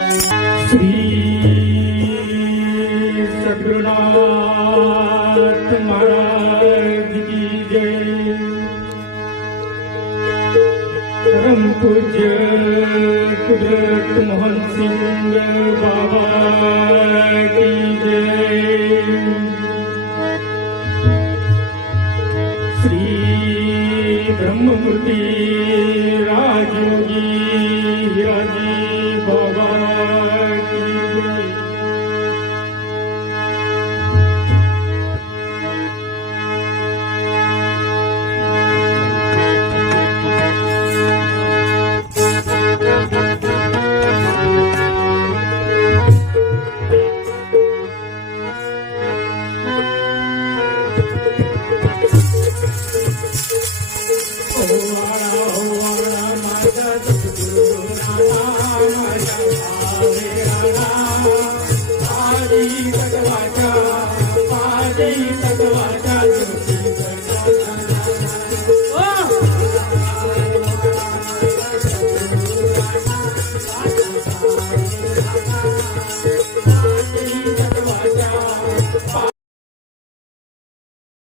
श्री सद्गुरुनाथ महाराज की जय। परम पूज्य कुदरत मोहन सिंह बाबा की जय। श्री ब्रह्ममूर्ति राजयोगी हिराजी बाबा की जय। पादी तत्वाचा